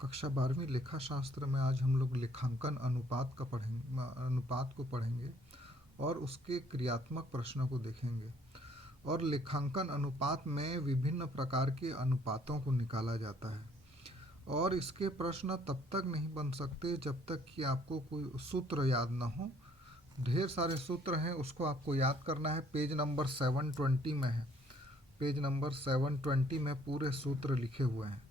कक्षा 12वीं लेखा शास्त्र में आज हम लोग लेखांकन अनुपात को पढ़ेंगे और उसके क्रियात्मक प्रश्नों को देखेंगे। और लेखांकन अनुपात में विभिन्न प्रकार के अनुपातों को निकाला जाता है और इसके प्रश्न तब तक नहीं बन सकते जब तक कि आपको कोई सूत्र याद ना हो। ढेर सारे सूत्र हैं, उसको आपको याद करना है। पेज नंबर 720 में है। पेज नंबर 720 में पूरे सूत्र लिखे हुए हैं।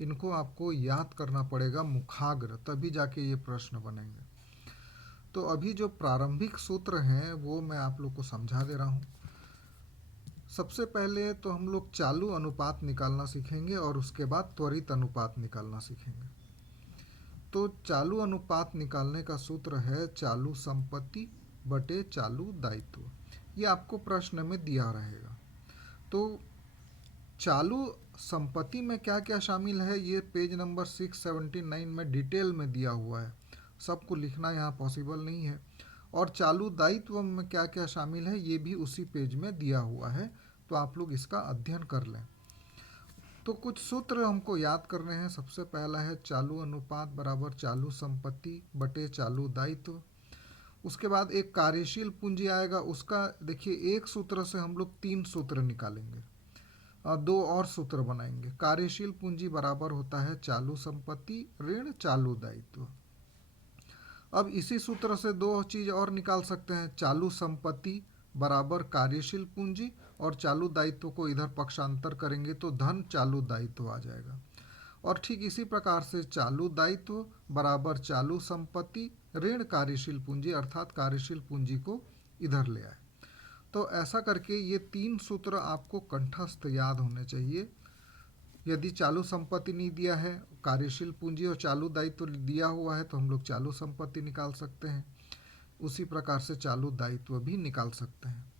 इनको आपको याद करना पड़ेगा मुखाग्र, तभी जाके ये प्रश्न बनेंगे। तो अभी जो प्रारंभिक सूत्र हैं वो मैं आप लोग को समझा दे रहा हूँ। सबसे पहले तो हम लोग चालू अनुपात निकालना सीखेंगे और उसके बाद त्वरित अनुपात निकालना सीखेंगे। तो चालू अनुपात निकालने का सूत्र है चालू संपत्ति बटे चालू दायित्व। ये आपको प्रश्न में दिया रहेगा। तो चालू संपत्ति में क्या क्या शामिल है ये पेज नंबर 679 में डिटेल में दिया हुआ है। सबको लिखना यहाँ पॉसिबल नहीं है। और चालू दायित्व में क्या क्या शामिल है ये भी उसी पेज में दिया हुआ है, तो आप लोग इसका अध्ययन कर लें। तो कुछ सूत्र हमको याद करने हैं। सबसे पहला है चालू अनुपात बराबर चालू संपत्ति बटे चालू दायित्व। उसके बाद एक कार्यशील पूंजी आएगा, उसका देखिए एक सूत्र से हम लोग 3 सूत्र निकालेंगे और 2 और सूत्र बनाएंगे। कार्यशील पूंजी बराबर होता है चालू संपत्ति ऋण चालू दायित्व। अब इसी सूत्र से 2 चीज़ और निकाल सकते हैं। चालू संपत्ति बराबर कार्यशील पूंजी और चालू दायित्व को इधर पक्षांतर करेंगे तो धन चालू दायित्व आ जाएगा। और ठीक इसी प्रकार से चालू दायित्व बराबर चालू संपत्ति ऋण कार्यशील पूंजी, अर्थात कार्यशील पूंजी को इधर ले आए। तो ऐसा करके ये 3 सूत्र आपको कंठस्थ याद होने चाहिए। यदि चालू संपत्ति नहीं दिया है, कार्यशील पूंजी और चालू दायित्व दिया हुआ है तो हम लोग चालू संपत्ति निकाल सकते हैं। उसी प्रकार से चालू दायित्व भी निकाल सकते हैं।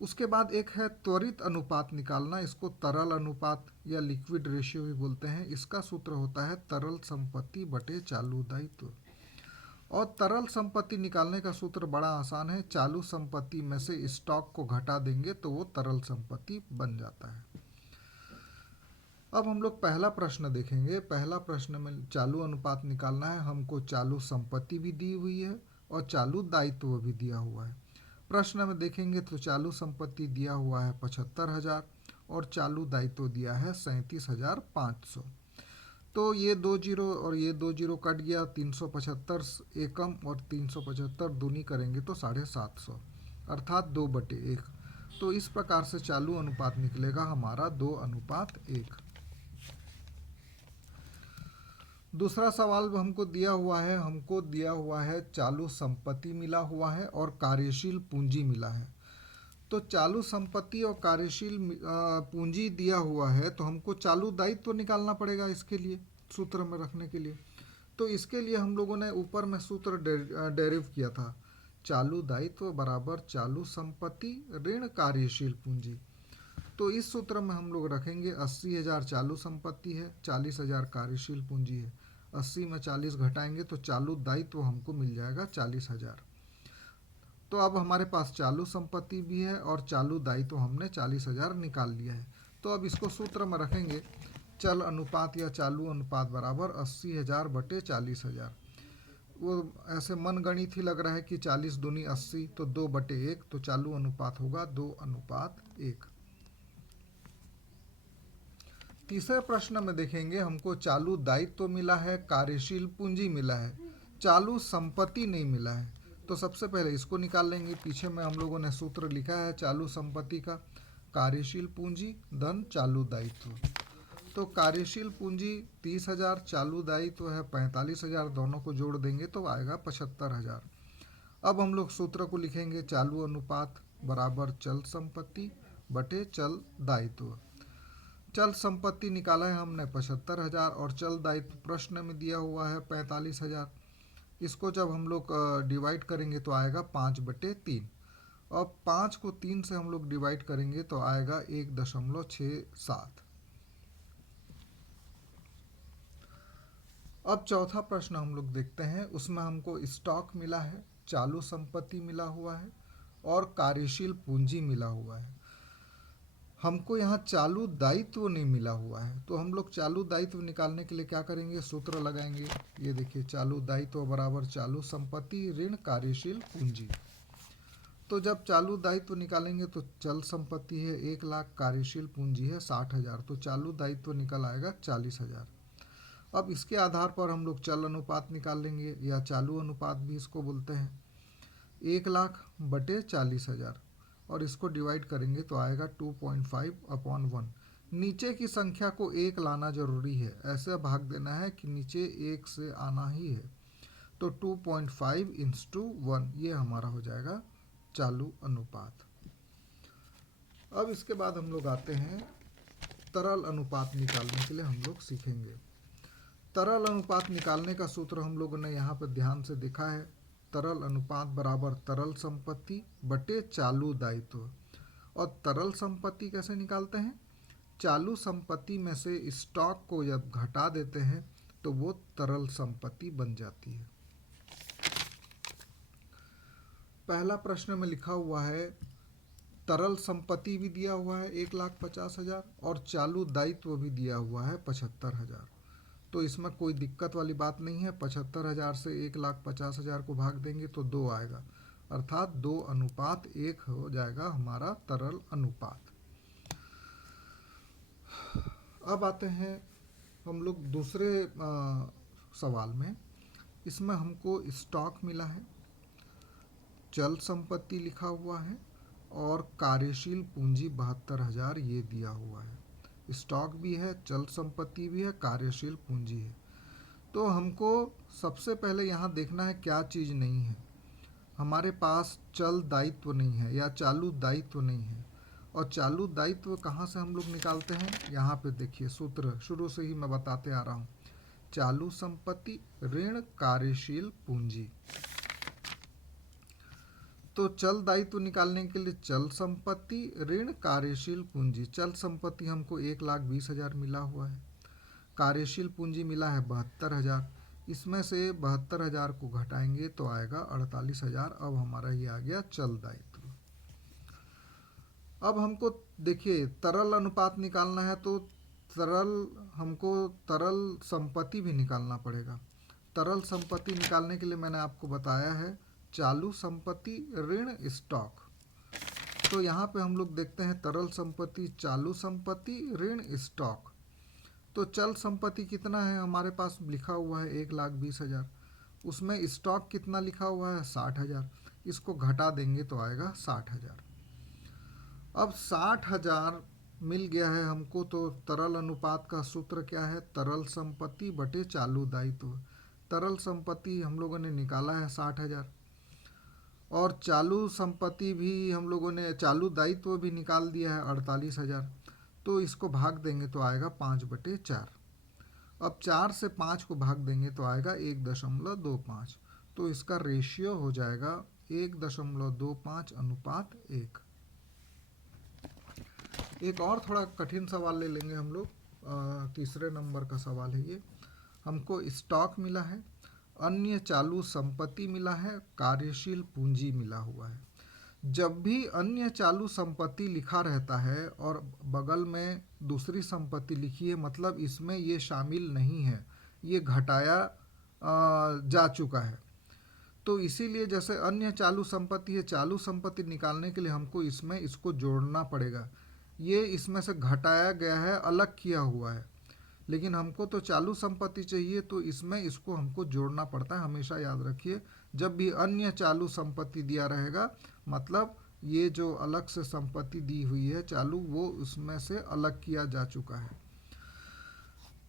उसके बाद एक है त्वरित अनुपात निकालना। इसको तरल अनुपात या लिक्विड रेशियो भी बोलते हैं। इसका सूत्र होता है तरल संपत्ति बटे चालू दायित्व। और तरल संपत्ति निकालने का सूत्र बड़ा आसान है। चालू संपत्ति में से स्टॉक को घटा देंगे तो वो तरल संपत्ति बन जाता है। अब हम लोग पहला प्रश्न देखेंगे। पहला प्रश्न में चालू अनुपात निकालना है। हमको चालू संपत्ति भी दी हुई है और चालू दायित्व भी दिया हुआ है। प्रश्न में देखेंगे तो चालू संपत्ति दिया हुआ है 75,000 और चालू दायित्व दिया है 37,500। तो ये 2 जीरो और ये 2 जीरो कट गया। 375 एकम और 375 दूनी करेंगे तो 750, अर्थात 2/1। तो इस प्रकार से चालू अनुपात निकलेगा हमारा 2:1। दूसरा सवाल हमको दिया हुआ है चालू संपत्ति मिला हुआ है और कार्यशील पूंजी मिला है। तो चालू संपत्ति और कार्यशील पूंजी दिया हुआ है तो हमको चालू दायित्व निकालना पड़ेगा इसके लिए, सूत्र में रखने के लिए। तो इसके लिए हम लोगों ने ऊपर में सूत्र डेरिव किया था। चालू दायित्व बराबर चालू संपत्ति ऋण कार्यशील पूंजी। तो इस सूत्र में हम लोग रखेंगे 80,000 चालू संपत्ति है, 40,000 कार्यशील पूंजी है। 80 में 40 घटाएंगे तो चालू दायित्व हमको मिल जाएगा 40,000। तो अब हमारे पास चालू संपत्ति भी है और चालू दायित्व हमने 40,000 निकाल लिया है। तो अब इसको सूत्र में रखेंगे। चल अनुपात या चालू अनुपात बराबर 80,000 बटे 40,000। वो ऐसे मन गणित ही लग रहा है कि 40 दूनी 80 तो 2/1, तो चालू अनुपात होगा 2:1। तीसरे प्रश्न में देखेंगे हमको चालू दायित्व मिला है, कार्यशील पूंजी मिला है, चालू संपत्ति नहीं मिला है। तो सबसे पहले इसको निकाल लेंगे। पीछे में हम लोगों ने सूत्र लिखा है चालू संपत्ति का, कार्यशील पूंजी धन चालू दायित्व। तो कार्यशील पूंजी 30,000, चालू दायित्व है 45,000, दोनों को जोड़ देंगे तो आएगा 75,000। अब हम लोग सूत्र को लिखेंगे चालू अनुपात बराबर चल संपत्ति बटे चल दायित्व। चल संपत्ति निकाला है हमने 75,000 और चल दायित्व प्रश्न में दिया हुआ है 45,000। इसको जब हम लोग डिवाइड करेंगे तो आएगा 5/3। और 5 को 3 से हम लोग डिवाइड करेंगे तो आएगा 1.67। अब चौथा प्रश्न हम लोग देखते हैं। उसमें हमको स्टॉक मिला है, चालू संपत्ति मिला हुआ है और कार्यशील पूंजी मिला हुआ है। हमको यहाँ चालू दायित्व नहीं मिला हुआ है, तो हम लोग चालू दायित्व निकालने के लिए क्या करेंगे, सूत्र लगाएंगे। ये देखिए, चालू दायित्व बराबर चालू संपत्ति ऋण कार्यशील पूंजी। तो जब चालू दायित्व निकालेंगे तो चल संपत्ति है 1,00,000, कार्यशील पूंजी है 60,000, तो चालू दायित्व निकल आएगा 40,000। अब इसके आधार पर हम लोग चल अनुपात निकाल लेंगे, या चालू अनुपात भी इसको बोलते हैं। 1,00,000 बटे 40,000, और इसको डिवाइड करेंगे तो आएगा 2.5/1। नीचे की संख्या को 1 लाना जरूरी है, ऐसे भाग देना है कि नीचे 1 से आना ही है। तो 2.5/1 ये हमारा हो जाएगा चालू अनुपात। अब इसके बाद हम लोग आते हैं तरल अनुपात निकालने के लिए हम लोग सीखेंगे। तरल अनुपात निकालने का सूत्र हम लोगों ने यहाँ पर ध्यान से देखा है। तरल अनुपात बराबर तरल संपत्ति बटे चालू दायित्व। और तरल संपत्ति कैसे निकालते हैं, चालू संपत्ति में से स्टॉक को जब घटा देते हैं तो वो तरल संपत्ति बन जाती है। पहला प्रश्न में लिखा हुआ है तरल संपत्ति भी दिया हुआ है 1,50,000 और चालू दायित्व भी दिया हुआ है 75,000। तो इसमें कोई दिक्कत वाली बात नहीं है। 75,000 से 1,50,000 को भाग देंगे तो 2 आएगा, अर्थात 2:1 हो जाएगा हमारा तरल अनुपात। अब आते हैं हम लोग दूसरे सवाल में। इसमें हमको स्टॉक मिला है, चल संपत्ति लिखा हुआ है और कार्यशील पूंजी 72,000 ये दिया हुआ है। स्टॉक भी है, चल संपत्ति भी है, कार्यशील पूंजी है। तो हमको सबसे पहले यहाँ देखना है क्या चीज़ नहीं है। हमारे पास चल दायित्व नहीं है या चालू दायित्व नहीं है। और चालू दायित्व कहाँ से हम लोग निकालते हैं, यहाँ पे देखिए सूत्र शुरू से ही मैं बताते आ रहा हूँ। चालू संपत्ति ऋण कार्यशील पूंजी। तो चल दायित्व निकालने के लिए चल संपत्ति ऋण कार्यशील पूंजी। चल संपत्ति हमको 1,20,000 मिला हुआ है, कार्यशील पूंजी मिला है 72,000। इसमें से 72,000 को घटाएंगे तो आएगा 48,000। अब हमारा ये आ गया चल दायित्व। अब हमको देखिए तरल अनुपात निकालना है, तो हमको तरल संपत्ति भी निकालना पड़ेगा। तरल संपत्ति निकालने के लिए मैंने आपको बताया है चालू संपत्ति ऋण स्टॉक। तो यहाँ पे हम लोग देखते हैं तरल संपत्ति चालू संपत्ति ऋण स्टॉक। तो चल संपत्ति कितना है हमारे पास लिखा हुआ है 1,20,000, उसमें स्टॉक कितना लिखा हुआ है 60,000। इसको घटा देंगे तो आएगा 60,000। अब 60,000 मिल गया है हमको, तो तरल अनुपात का सूत्र क्या है, तरल संपत्ति बटे चालू दायित्व। तरल संपत्ति हम लोगों ने निकाला है 60,000 और चालू संपत्ति भी हम लोगों ने, चालू दायित्व भी निकाल दिया है 48,000। तो इसको भाग देंगे तो आएगा 5/4। अब 4 से 5 को भाग देंगे तो आएगा 1.25। तो इसका रेशियो हो जाएगा 1.25:1। एक और थोड़ा कठिन सवाल ले लेंगे हम लोग। तीसरे नंबर का सवाल है ये। हमको स्टॉक मिला है, अन्य चालू संपत्ति मिला है, कार्यशील पूंजी मिला हुआ है। जब भी अन्य चालू संपत्ति लिखा रहता है और बगल में दूसरी संपत्ति लिखी है, मतलब इसमें ये शामिल नहीं है, ये घटाया जा चुका है। तो इसीलिए जैसे अन्य चालू संपत्ति है, चालू संपत्ति निकालने के लिए हमको इसमें इसको जोड़ना पड़ेगा। ये इसमें से घटाया गया है, अलग किया हुआ है, लेकिन हमको तो चालू संपत्ति चाहिए, तो इसमें इसको हमको जोड़ना पड़ता है। हमेशा याद रखिए, जब भी अन्य चालू संपत्ति दिया रहेगा मतलब ये जो अलग से संपत्ति दी हुई है चालू, वो उसमें से अलग किया जा चुका है।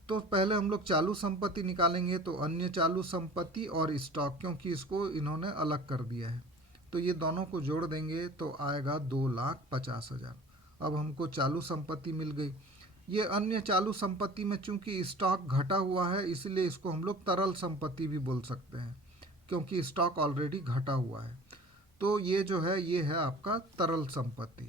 तो पहले हम लोग चालू संपत्ति निकालेंगे, तो अन्य चालू संपत्ति और स्टॉक, क्योंकि इसको इन्होंने अलग कर दिया है, तो ये दोनों को जोड़ देंगे तो आएगा 2,50,000। अब हमको चालू संपत्ति मिल गई। ये अन्य चालू संपत्ति में चूंकि स्टॉक घटा हुआ है, इसलिए इसको हम लोग तरल संपत्ति भी बोल सकते हैं, क्योंकि स्टॉक ऑलरेडी घटा हुआ है। तो ये जो है ये है आपका तरल संपत्ति।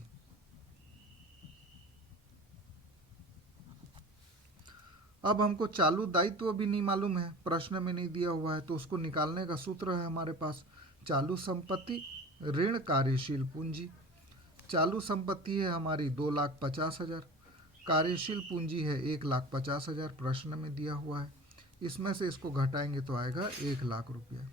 अब हमको चालू दायित्व भी नहीं मालूम है, प्रश्न में नहीं दिया हुआ है, तो उसको निकालने का सूत्र है हमारे पास चालू संपत्ति ऋण कार्यशील पूंजी। चालू संपत्ति है हमारी 2,50,000, कार्यशील पूंजी है 1,50,000 प्रश्न में दिया हुआ है। इसमें से इसको घटाएंगे तो आएगा 1,00,000 रुपया।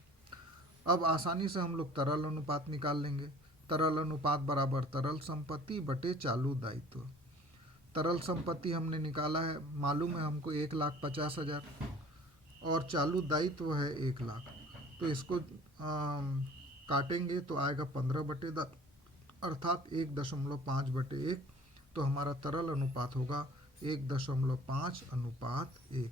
अब आसानी से हम लोग तरल अनुपात निकाल लेंगे। तरल अनुपात बराबर तरल संपत्ति बटे चालू दायित्व। तरल संपत्ति हमने निकाला है, मालूम है हमको 1,50,000 और चालू दायित्व है 1,00,000। तो इसको काटेंगे तो आएगा 15/10 अर्थात 1.5/1। तो हमारा तरल अनुपात होगा 1.5:1।